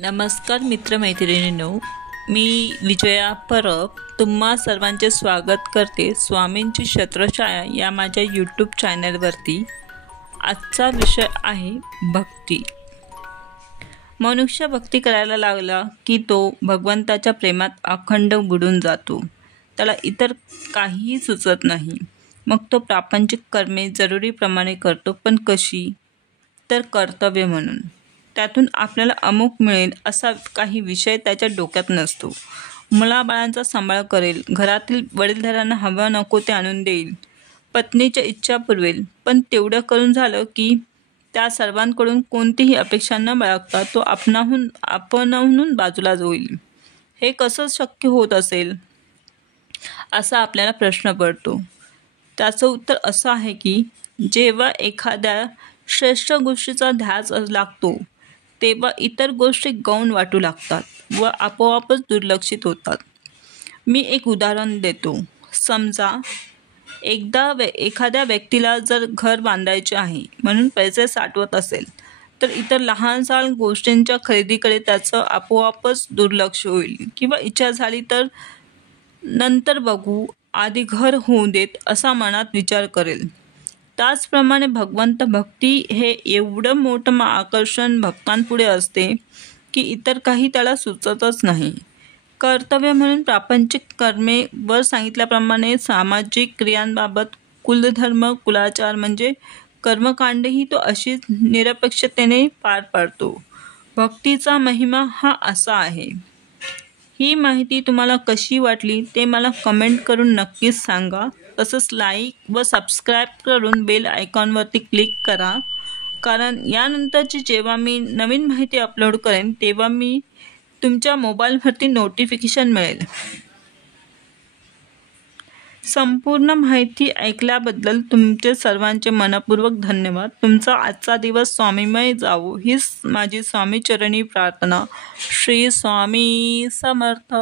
नमस्कार मित्रमैत्रिणींनो, मी विजया परब तुम्हा सर्वांचे स्वागत करते स्वामींची छत्रछाया या माझ्या यूट्यूब चॅनलवरती। आजचा विषय आहे भक्ती। मनुष्य भक्ती करायला लागला की तो भगवंताच्या प्रेमात अखंड बुडून जातो। त्याला इतर काहीही सुचत नाही। मग तो प्रापंचिक कर्मे जरुरीप्रमाणे करतो, पण कशी? तर कर्तव्य म्हणून। त्यातून आपल्याला अमुक मिळेल असा काही विषय त्याच्या डोक्यात नसतो। मुलाबाळांचा सांभाळ करेल, घरातील वडीलधाऱ्यांना हवं नको ते आणून देईल, पत्नीच्या इच्छा पुरवेल, पण तेवढं करून झालं की त्या सर्वांकडून कोणतीही अपेक्षा न बाळगता तो आपणाहून बाजूला होईल। हे कसं शक्य होत असेल असा आपल्याला प्रश्न पडतो। त्याचं उत्तर असं आहे की जेव्हा एखाद्या श्रेष्ठ गोष्टीचा ध्यास लागतो तेव्हा इतर गोष्टी गौण वाटू लागतात व आपोआपच दुर्लक्षित होतात। मी एक उदाहरण देतो। समजा एखाद्या व्यक्तीला जर घर बांधायचे आहे म्हणून पैसे साठवत असेल, तर इतर लहान-सहान गोष्टींच्या खरेदीकडे त्याचं आपोआपच दुर्लक्ष होईल किंवा इच्छा झाली तर नंतर बघू, आधी घर होऊ देत असा मनात विचार करेल। त्याचप्रमाणे भगवंत भक्ती हे एवढं मोठं आकर्षण भक्तांपुढे असते की इतर काही त्याला सुचतच नाही। कर्तव्य म्हणून प्रापंचिक कर्मे वर सांगितल्याप्रमाणे सामाजिक क्रियांबाबत कुलधर्म कुलाचार म्हणजे कर्मकांडही तो अशीच निरपेक्षतेने पार पाडतो। भक्तीचा महिमा हा असा आहे। ही माहिती तुम्हाला कशी वाटली ते मला कमेंट करून नक्कीच सांगा। तसंच लाईक व सबस्क्राईब करून बेल आयकॉनवरती क्लिक करा, कारण यानंतरची जेव्हा मी नवीन माहिती अपलोड करेन तेव्हा तुमच्या मोबाईलवरती नोटिफिकेशन मिळेल। संपूर्ण माहिती ऐकल्याबद्दल तुमचे सर्वांचे मनपूर्वक धन्यवाद। तुमचा आजचा दिवस स्वामीमय जावो हीच माझी स्वामीचरणी प्रार्थना। श्री स्वामी समर्थ।